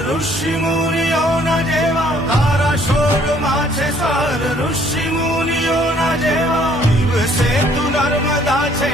ઋષિ મુનિઓના જેવા તારા શોરમાં છે સ્વર ઋષિ મુનિઓના જેવા દિવસે તું નર્મદા છે